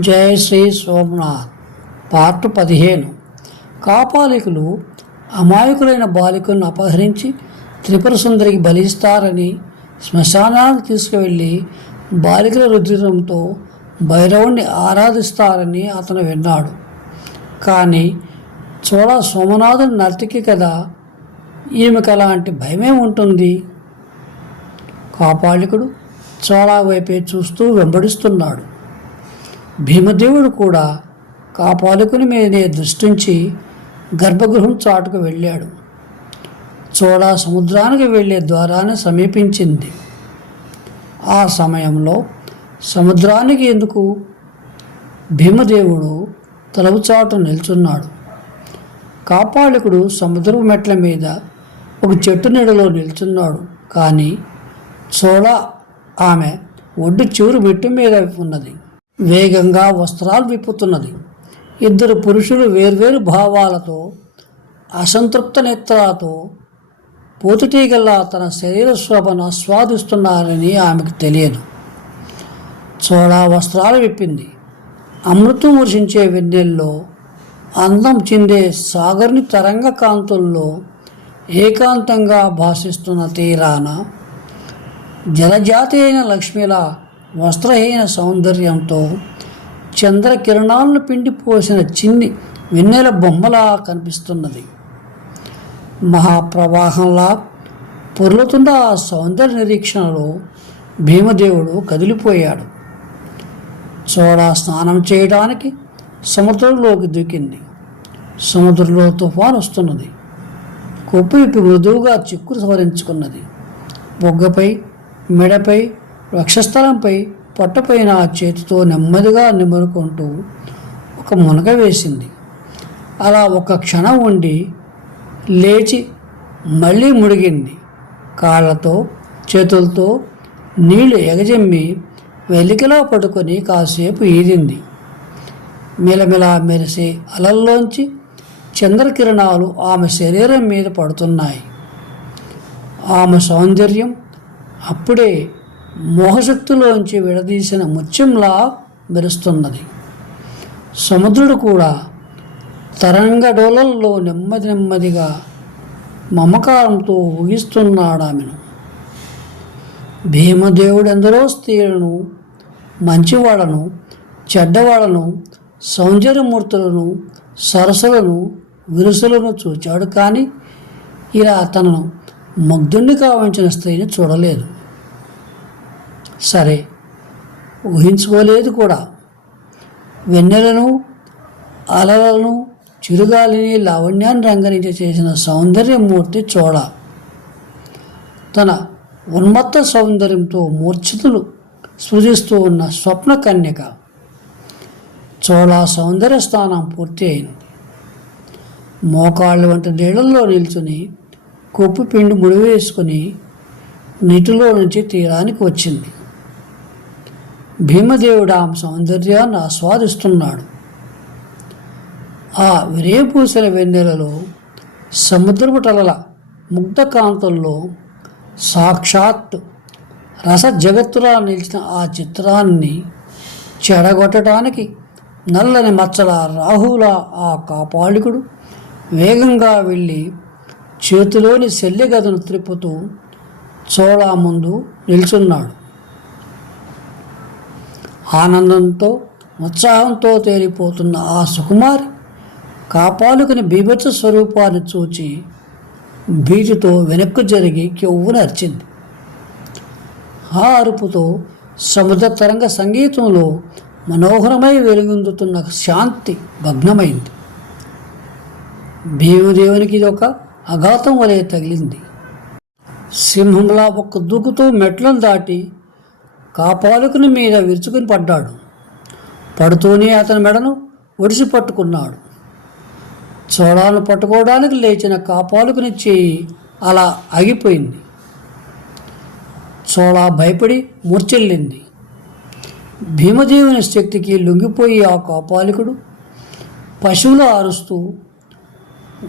జయ Shri Somnath. Part పదిహేను. కాపాలికులు అమాయకులైన బాలికలను అపహరించి త్రిపుర సుందరికి బలిస్తారని శ్మశానానికి తీసుకువెళ్ళి బాలికల రుద్రంతో భైరవుణ్ణి ఆరాధిస్తారని అతను విన్నాడు. కానీ చూడ సోమనాథుని నర్తికి కదా ఈమెకు అలాంటి భయమే ఉంటుంది? కాపాలికుడు చోళా వైపే చూస్తూ వెంబడిస్తున్నాడు. భీమదేవుడు కూడా కాపాలికుని మీదే దృష్టించి గర్భగృహం చాటుకు వెళ్ళాడు. చోళా సముద్రానికి వెళ్ళే ద్వారాన్ని సమీపించింది. ఆ సమయంలో సముద్రానికి ఎందుకు? భీమదేవుడు తలవుచాటు నిల్చున్నాడు. కాపాలికుడు సముద్రపు మెట్ల మీద ఒక చెట్టు నీడలో నిల్చున్నాడు. కానీ చోళ ఆమె ఒడ్డు చివరి మెట్టు మీద ఉన్నది. వేగంగా వస్త్రాలు విప్పుతున్నది. ఇద్దరు పురుషులు వేర్వేరు భావాలతో అసంతృప్త నేత్రాలతో పోతుటీగల్లా తన శరీర శోభను ఆస్వాదిస్తున్నారని ఆమెకు తెలియదు. చోడా వస్త్రాలు విప్పింది. అమృతం వర్షించే వెన్నెల్లో అందం చెందే సాగర్ని తరంగ కాంతుల్లో ఏకాంతంగా భాషిస్తున్న తీరాన జలజాతి అయిన లక్ష్మిల వస్త్రహీన సౌందర్యంతో చంద్రకిరణాలను పిండిపోసిన చిన్ని వెన్నెల బొమ్మలా కనిపిస్తున్నది. మహాప్రవాహంలా పొర్లుతున్న ఆ సౌందర్య నిరీక్షణలో భీమదేవుడు కదిలిపోయాడు. చోడా స్నానం చేయడానికి సముద్రంలోకి దూకింది. సముద్రంలో తుఫాన్ వస్తున్నది. కొప్పు విప్పి మృదువుగా చిక్కులు సవరించుకున్నది. బొగ్గపై మెడపై వక్షస్థలంపై పొట్టపైన ఆ చేతితో నెమ్మదిగా నిమురుకుంటూ ఒక మునగ వేసింది. అలా ఒక క్షణం ఉండి లేచి మళ్ళీ ముడిగింది కాళ్ళతో చేతులతో నీళ్ళు ఎగజెమ్మి వెలికిలా పడుకొని కాసేపు ఈదింది. మిలమిలా మెరిసే అలల్లోంచి చంద్రకిరణాలు ఆమె శరీరం మీద పడుతున్నాయి. ఆమె సౌందర్యం అప్పుడే మోహశక్తిలోంచి విడదీసిన ముత్యంలా మెరుస్తున్నది. సముద్రుడు కూడా తరంగ డోలల్లో నెమ్మది నెమ్మదిగా మమకారంతో ఊగిస్తున్నాడామెను. భీమదేవుడు ఎందరో స్త్రీలను మంచివాళ్ళను చెడ్డవాళ్ళను సౌందర్యమూర్తులను సరస్సులను విరుసులను చూచాడు కానీ ఇలా తనను ముగ్ధుణ్ణి కావించిన స్త్రీని చూడలేదు. సరే. ఊహించుకోలేదు కూడా. వెన్నెలను అలలను చిరుగాలిని లావణ్యాన్ని రంగరించి చేసిన సౌందర్యమూర్తి చోళ. తన ఉన్మత్త సౌందర్యంతో మూర్ఛితులు సృజిస్తూ ఉన్న స్వప్న కన్యక. చోళ సౌందర్య స్థానం పూర్తి అయింది. మోకాళ్ళు వంటి నీళ్ళల్లో నిల్చుని కొప్పు పిండి ముడివేసుకుని నీటిలో నుంచి తీరానికి వచ్చింది. భీమదేవుడు ఆమె సౌందర్యాన్ని ఆస్వాదిస్తున్నాడు. ఆ విరేపూసిన వెన్నెలలో సముద్రపు టలల ముగ్ధకాంతంలో సాక్షాత్ రస జగత్తులా నిలిచిన ఆ చిత్రాన్ని చెడగొట్టడానికి నల్లని మచ్చల రాహుల ఆ కాపాళికుడు వేగంగా వెళ్ళి చేతిలోని శల్యగదను త్రిప్పుతూ చోళా ముందు నిల్చున్నాడు. ఆనందంతో ఉత్సాహంతో తేలిపోతున్న ఆ సుకుమారి కాపాలుకుని బీభత్స స్వరూపాన్ని చూచి భీతితో వెనక్కు జరిగి కెవ్వున అరిచింది. ఆ అరుపుతో సముద్ర తరంగ సంగీతంలో మనోహరమై వెలుగొందుతున్న శాంతి భగ్నమైంది. భీమదేవునికి ఇది ఒక అఘాతం వలె తగిలింది. సింహంలా ఒక్క దూకుతూ మెట్లను దాటి కాపాలుకుని మీద విరుచుకుని పడ్డాడు. పడుతూనే అతని మెడను ఒడిసి పట్టుకున్నాడు. చోళాలను పట్టుకోవడానికి లేచిన కాపాలుకుని చేయి అలా ఆగిపోయింది. చోళా భయపడి మూర్చెల్లింది. భీమదేవుని శక్తికి లొంగిపోయి ఆ కాపాలికుడు పశువులు ఆరుస్తూ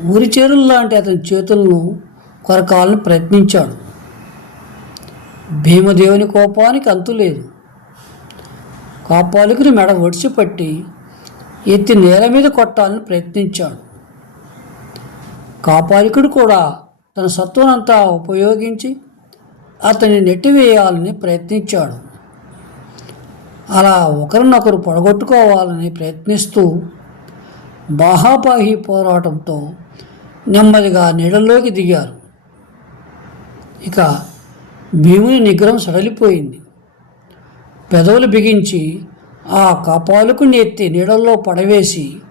ఊరిచేరుల్లాంటి అతని చేతులను కొరకాలని ప్రయత్నించాడు. భీమదేవుని కోపానికి అంతులేదు కాపాలికుని మెడ ఒడిసిపట్టి ఎత్తి నేల మీద కొట్టాలని ప్రయత్నించాడు. కాపాలికుడు కూడా తన సత్వనంతా ఉపయోగించి అతన్ని నెట్టివేయాలని ప్రయత్నించాడు. అలా ఒకరినొకరు పడగొట్టుకోవాలని ప్రయత్నిస్తూ బాహాబాహి పోరాటంతో నెమ్మదిగా నీడల్లోకి దిగారు. ఇక భీముని నిగ్రహం సడలిపోయింది పెదవులు బిగించి ఆ కపాలకు ఎత్తి నీడల్లో పడవేసి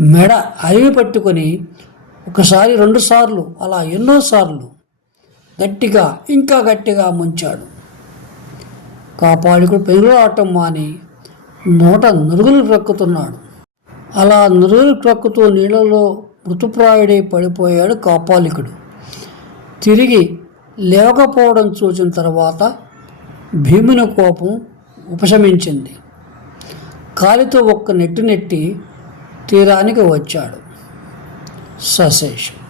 మెడ అరివి పట్టుకొని ఒకసారి రెండుసార్లు అలా ఎన్నోసార్లు గట్టిగా ఇంకా గట్టిగా ముంచాడు. కాపాలికుడు పెరుగులాటం మాని నోట నురుగులు ప్రక్కుతున్నాడు అలా నురుగులు ప్రక్కుతూ నీళ్ళలో మృతుప్రాయుడై పడిపోయాడు కాపాలికుడు తిరిగి లేవకపోవడం చూసిన తర్వాత భీముని కోపం ఉపశమించింది. కాలితో ఒక్క నెట్టు నెట్టి తీరానికి వచ్చాడు. సశేషం.